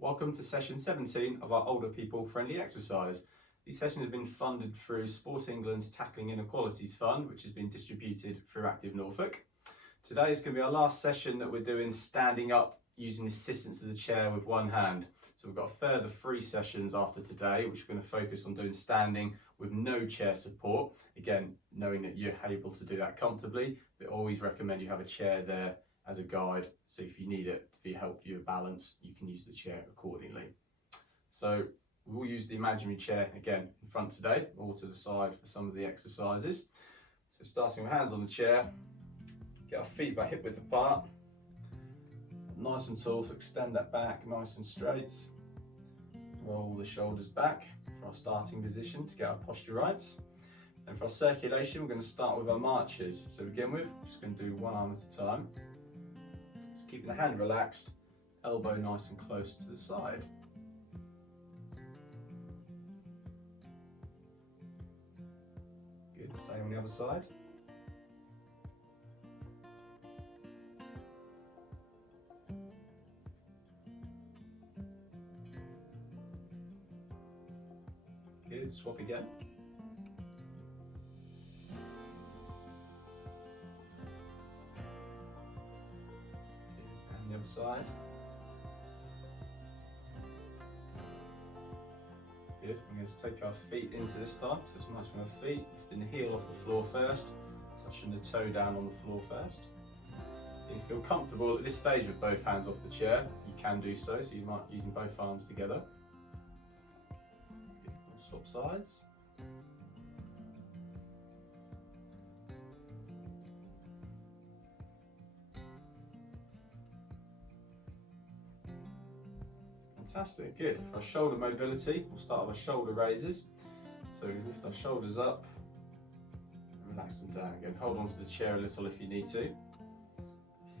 Welcome to session 17 of our older people friendly exercise. These sessions have been funded through Sport England's Tackling Inequalities Fund, which has been distributed through Active Norfolk. Today is going to be our last session that we're doing standing up using assistance of the chair with one hand. So we've got a further 3 sessions after today, which we're going to focus on doing standing with no chair support. Again, knowing that you're able to do that comfortably, but always recommend you have a chair there as a guide, so if you need it to help you balance, you can use the chair accordingly. So we'll use the imaginary chair again in front today, or to the side for some of the exercises. So starting with hands on the chair, get our feet by hip width apart, nice and tall, so extend that back nice and straight. Roll the shoulders back for our starting position to get our posture right. And for our circulation, we're going to start with our marches. So to begin with, we're just going to do one arm at a time. Keeping the hand relaxed, elbow nice and close to the side. Good, same on the other side. Good, swap again. The other side. Good. I'm going to take our feet into this time, so it's much with our feet. Lifting the heel off the floor first, touching the toe down on the floor first. If you feel comfortable at this stage with both hands off the chair, you can do so. So you might be using both arms together. Good. We'll swap sides. Fantastic, good. For our shoulder mobility, we'll start with our shoulder raises. So we lift our shoulders up, and relax them down again. Hold on to the chair a little if you need to.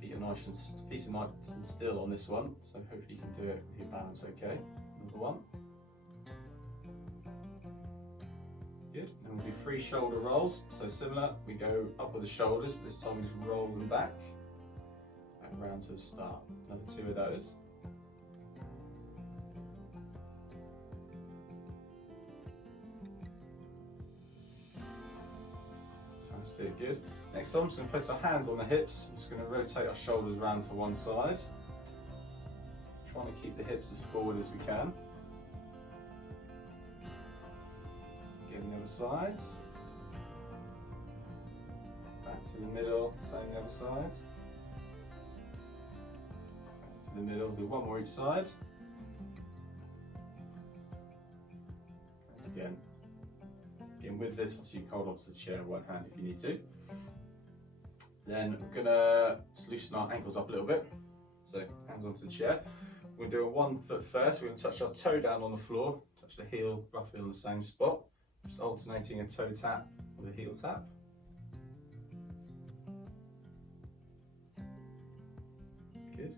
Feet are nice and still on this one, so hopefully you can do it with your balance okay. Another one. Good, and we'll do 3 shoulder rolls. So similar, we go up with the shoulders, but this time we just roll them back and round to the start. Another 2 of those. Fantastic, good. Next time, I'm just going to place our hands on the hips. I'm just going to rotate our shoulders round to one side. Trying to keep the hips as forward as we can. Again, the other side. Back to the middle, same the other side. Back to the middle, do one more each side. And again. Again, with this, obviously you can hold onto the chair with one hand if you need to. Then we're gonna just loosen our ankles up a little bit. So hands onto the chair. We're gonna do a 1 foot first. We're gonna touch our toe down on the floor, touch the heel roughly on the same spot. Just alternating a toe tap with a heel tap. Good.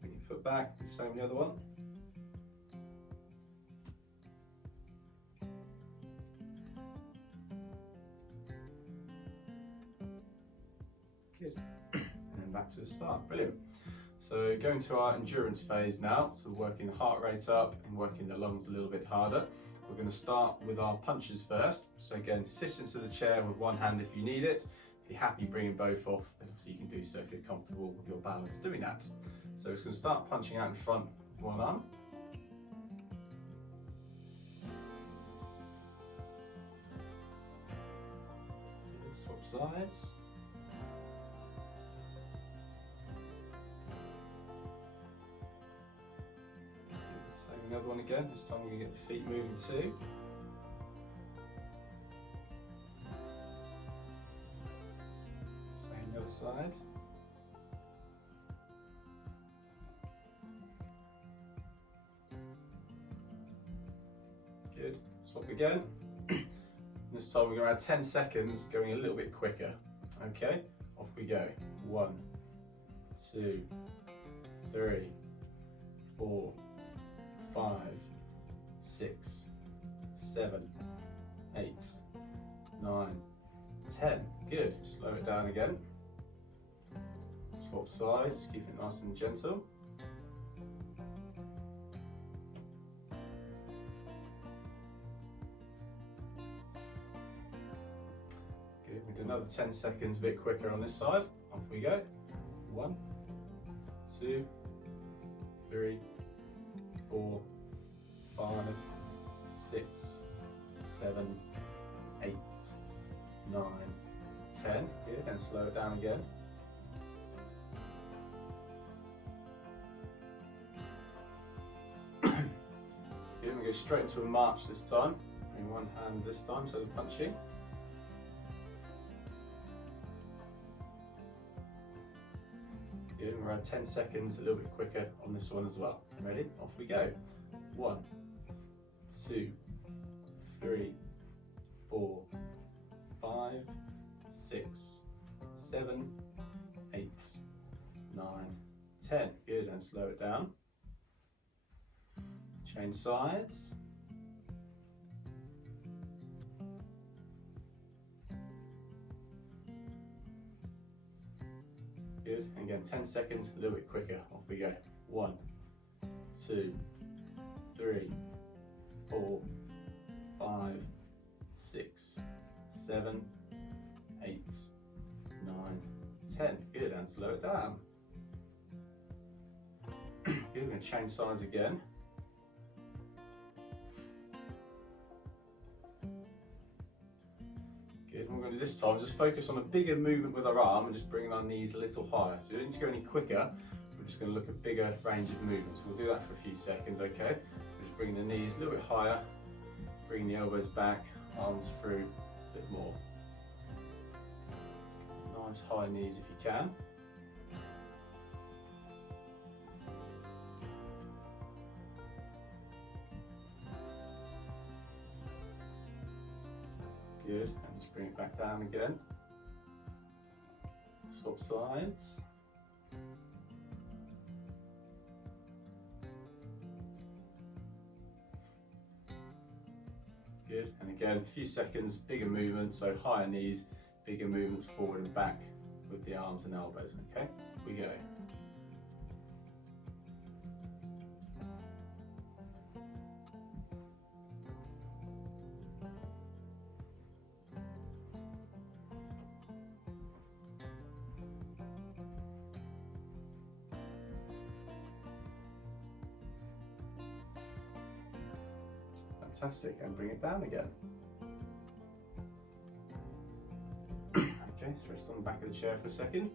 Bring your foot back, same on the other one. Good. And then back to the start. Brilliant. So going to our endurance phase now. So working the heart rate up and working the lungs a little bit harder. We're going to start with our punches first. So again, assistance of the chair with one hand if you need it. If you're happy bringing both off, then obviously you can do so if you're comfortable with your balance doing that. So we're just going to start punching out in front with one arm. Swap sides. Another one again, this time we're going to get the feet moving too. Same the other side. Good, swap again. This time we're going to add 10 seconds, going a little bit quicker. Okay, off we go. 1, 2, 3, 4, 5, 6, 7, 8, 9, 10. Good. Slow it down again. Swap sides, just keep it nice and gentle. Do another 10 seconds, a bit quicker on this side. Off we go. 1, 2, 3, 4, 5, 6, 7, 8, 9, 10. Good, and slow it down again. Good, we go straight into a march this time. So bring one hand this time, so the punching. Good, and we're at 10 seconds, a little bit quicker on this one as well. Ready? Off we go. 1, 2, 3, 4, 5, 6, 7, 8, 9, 10. Good, and slow it down. Change sides. Good, and again 10 seconds, a little bit quicker. Off we go. 1, 2, 3, 4, 5, 6, 7, 8, 9, 10. Good, and slow it down. Good, we're going to change sides again. Good, and we're going to do this time, just focus on a bigger movement with our arm and just bringing our knees a little higher. So you don't need to go any quicker, we're just going to look at bigger range of movement. So we'll do that for a few seconds, okay? We're just bringing the knees a little bit higher, bringing the elbows back, arms through a bit more. Nice high knees if you can. Good, and just bring it back down again. Swap sides. Good, and again, a few seconds, bigger movements, so higher knees, bigger movements forward and back with the arms and elbows, okay? Here we go. Fantastic, and bring it down again. Okay, so rest on the back of the chair for a second.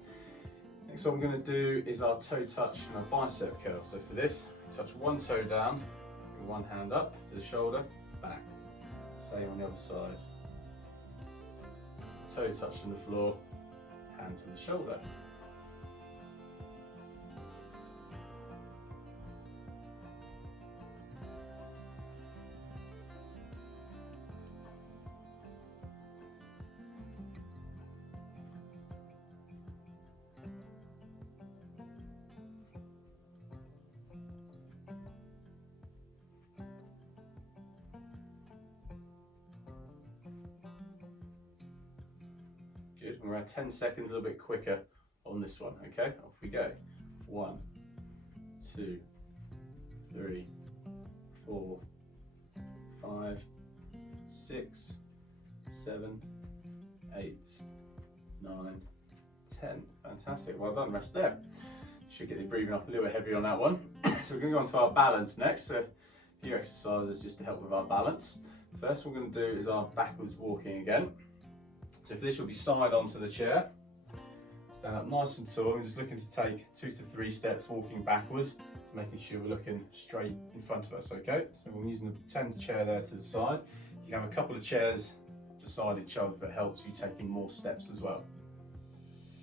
Next what I'm going to do is our toe touch and our bicep curl. So for this, touch one toe down, bring one hand up to the shoulder, back. Same on the other side. Toe touch on the floor, hand to the shoulder. Good, we're at 10 seconds, a little bit quicker on this one, okay? Off we go. 1, 2, 3, 4, 5, 6, 7, 8, 9, 10. Fantastic, well done, rest there. Should get the breathing up a little bit heavier on that one. So we're going to go on to our balance next. So a few exercises just to help with our balance. First what we're going to do is our backwards walking again. So for this, you'll be side onto the chair. Stand up nice and tall. We're just looking to take 2 to 3 steps walking backwards, so making sure we're looking straight in front of us, okay? So we're using the 10th chair there to the side. You can have a couple of chairs beside each other if it helps you taking more steps as well.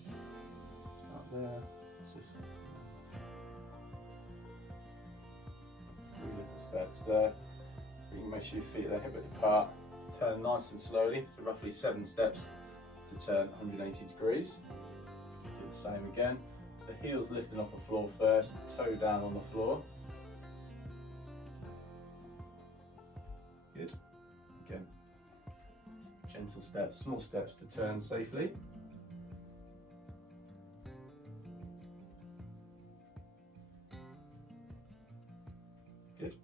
Start there. It's just 3 little steps there. You can make sure your feet are hip width apart. Turn nice and slowly, so roughly 7 steps to turn 180 degrees. Do the same again. So heels lifting off the floor first, toe down on the floor. Good. Again, gentle steps, small steps to turn safely. Good.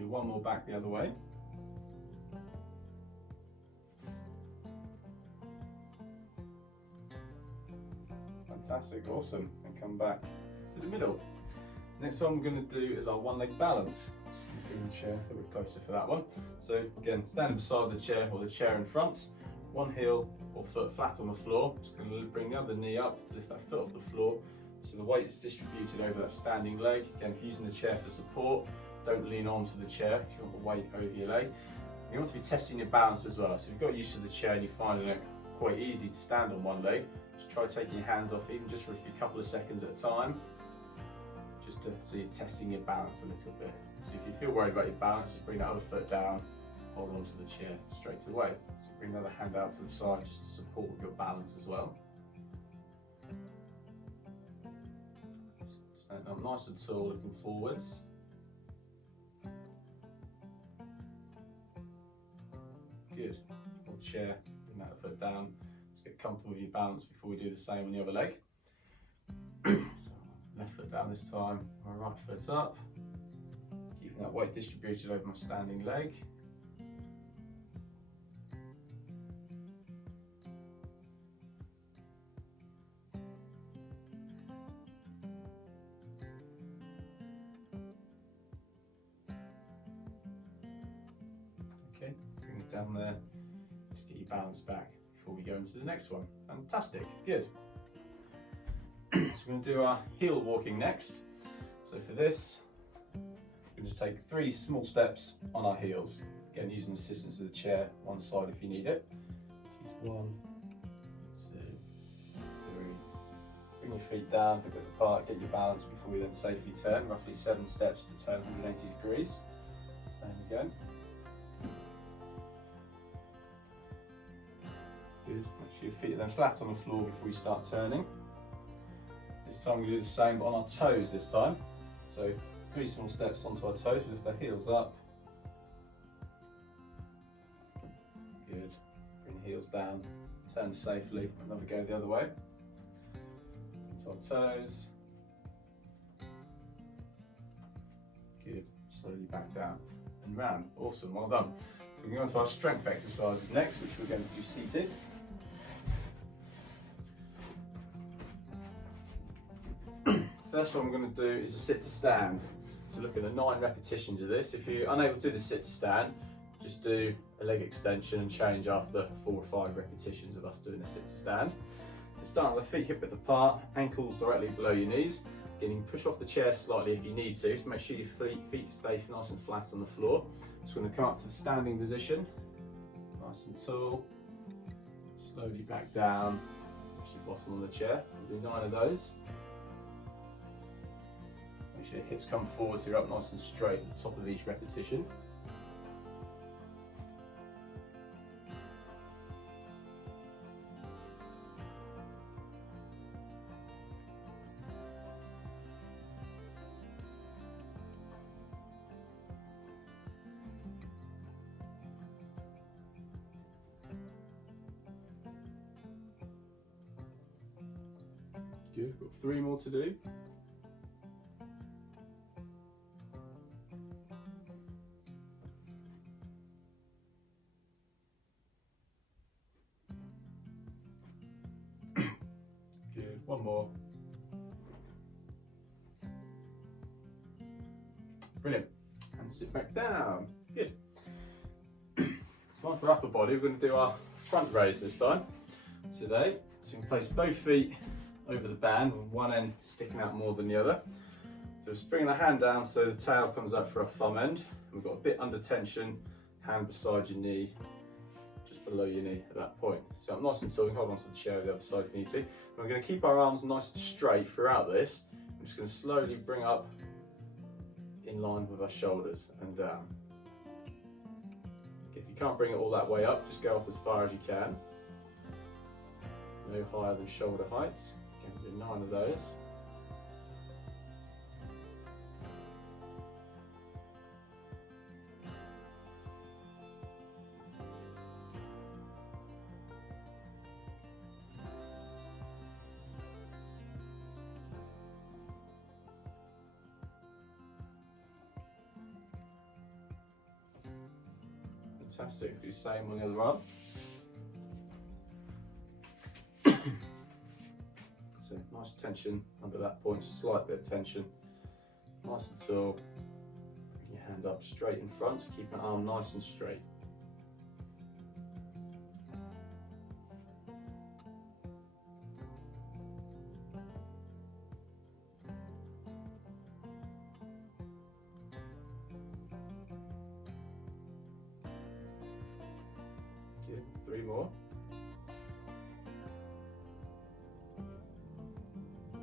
Do one more back the other way. Fantastic, awesome. And come back to the middle. Next one we're going to do is our one leg balance. Bring the chair a bit closer for that one. So again, standing beside the chair or the chair in front, one heel or foot flat on the floor. Just going to bring the other knee up to lift that foot off the floor. So the weight is distributed over that standing leg. Again, if you're using the chair for support, don't lean onto the chair if you want the weight over your leg. You want to be testing your balance as well. So if you've got used to the chair and you're finding it quite easy to stand on one leg, just try taking your hands off even just for a couple of seconds at a time, just so you're testing your balance a little bit. So if you feel worried about your balance, just bring that other foot down, hold onto the chair straight away. So bring the other hand out to the side just to support your balance as well. Stand up nice and tall, looking forwards. Good. Hold the chair, bring that foot down. Just get comfortable with your balance before we do the same on the other leg. So left foot down this time, my right foot up. Keeping that weight distributed over my standing leg. Okay, bring it down there. Just get your balance back before we go into the next one. Fantastic, good. So we're going to do our heel walking next. So for this, we just take 3 small steps on our heels. Again, using the assistance of the chair, one side if you need it. Just 1, 2, 3. Bring your feet down, pick up the part, get your balance before we then safely turn. Roughly 7 steps to turn 180 degrees. Same again. Good. Make sure your feet are then flat on the floor before you start turning. This time we do the same but on our toes this time. So 3 small steps onto our toes, we lift our heels up. Good. Bring the heels down, turn safely, another go the other way. Onto our toes. Good. Slowly back down and round. Awesome, well done. So we can go on to our strength exercises next, which we're going to do seated. First one we're going to do is a sit to stand. So looking at 9 repetitions of this. If you're unable to do the sit to stand, just do a leg extension and change after 4 or 5 repetitions of us doing a sit to stand. So start with the feet hip width apart, ankles directly below your knees. Again, you can push off the chair slightly if you need to, so make sure your feet stay nice and flat on the floor. So we're going to come up to the standing position, nice and tall, slowly back down, push your bottom on the chair. We'll do 9 of those. Make sure your hips come forward so you're up nice and straight at the top of each repetition. Good, we've got 3 more to do. Good, 1 more. Brilliant. And sit back down. Good. So on for upper body, we're going to do our front raise this time today. So you can place both feet over the band with one end sticking out more than the other. So just bringing the hand down so the tail comes up for a thumb end. We've got a bit under tension, hand beside your knee, just below your knee at that point. So I'm nice and tall, you can hold on to the chair on the other side if you need to. And we're going to keep our arms nice and straight throughout this. I'm just going to slowly bring up in line with our shoulders and down. If you can't bring it all that way up, just go up as far as you can. No higher than shoulder height. Again, do 9 of those. Fantastic. Do the same on the other arm. So nice tension under that point, slight bit of tension. Nice and tall. Bring your hand up straight in front, keep your arm nice and straight. Good. 3 more.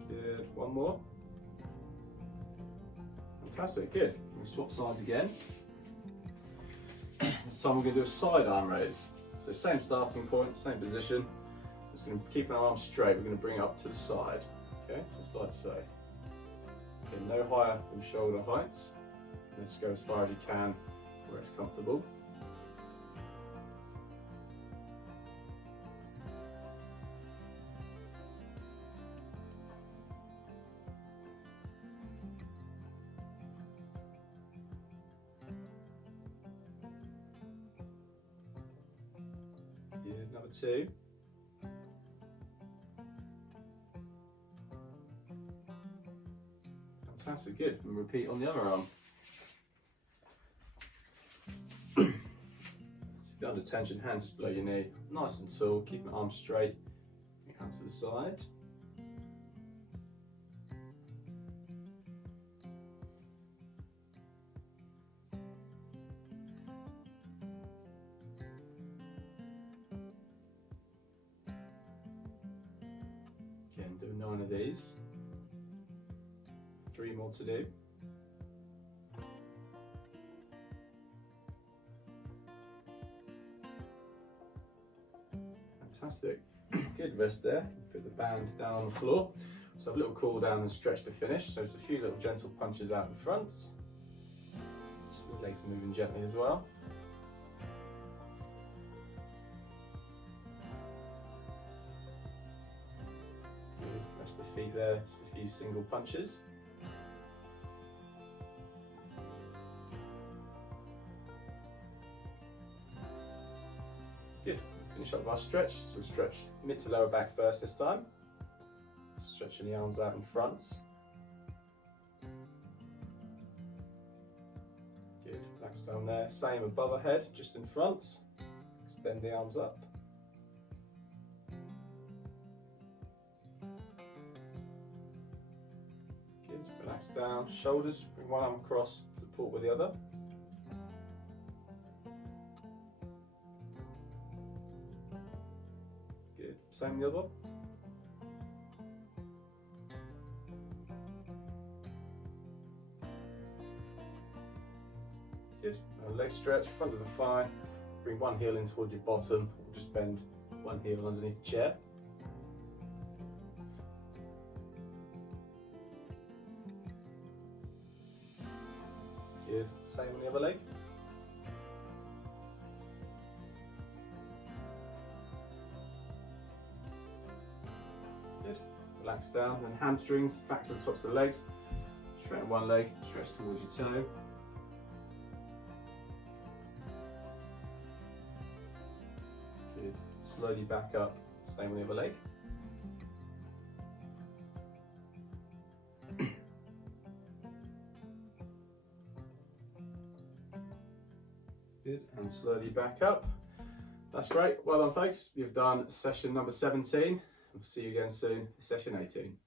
Good. 1 more. Fantastic. Good. We'll swap sides again. This time we're going to do a side arm raise. So same starting point, same position. Just going to keep our arm straight. We're going to bring it up to the side. Okay, just like so. Okay, no higher than shoulder height. Let's go as far as you can where it's comfortable. Good, number 2. Fantastic, good. And repeat on the other arm. If you're under tension, hands just below your knee. Nice and tall, keep your arms straight. Your hands to the side. Again, do 9 of these. 3 more to do. Fantastic. Good, rest there. Put the band down on the floor. So have a little cool down and stretch to finish. So it's a few little gentle punches out in front. Just your legs moving gently as well. Good. Rest the feet there, just a few single punches. Good. Finish up with our stretch. So we'll stretch mid to lower back first this time. Stretching the arms out in front. Good. Relax down there. Same above our head, just in front. Extend the arms up. Good. Relax down. Shoulders. Bring one arm across. Support with the other. Good. Same the other one. Good. Now leg stretch, front of the thigh. Bring one heel in towards your bottom. Or just bend one heel underneath the chair. Good. Same on the other leg. Good. Relax down, and hamstrings back to the tops of the legs. Straighten one leg, stretch towards your toe. Good. Slowly back up, same on the other leg. Good, and slowly back up. That's great, well done folks. You've done session number 17. We'll see you again soon, session 18.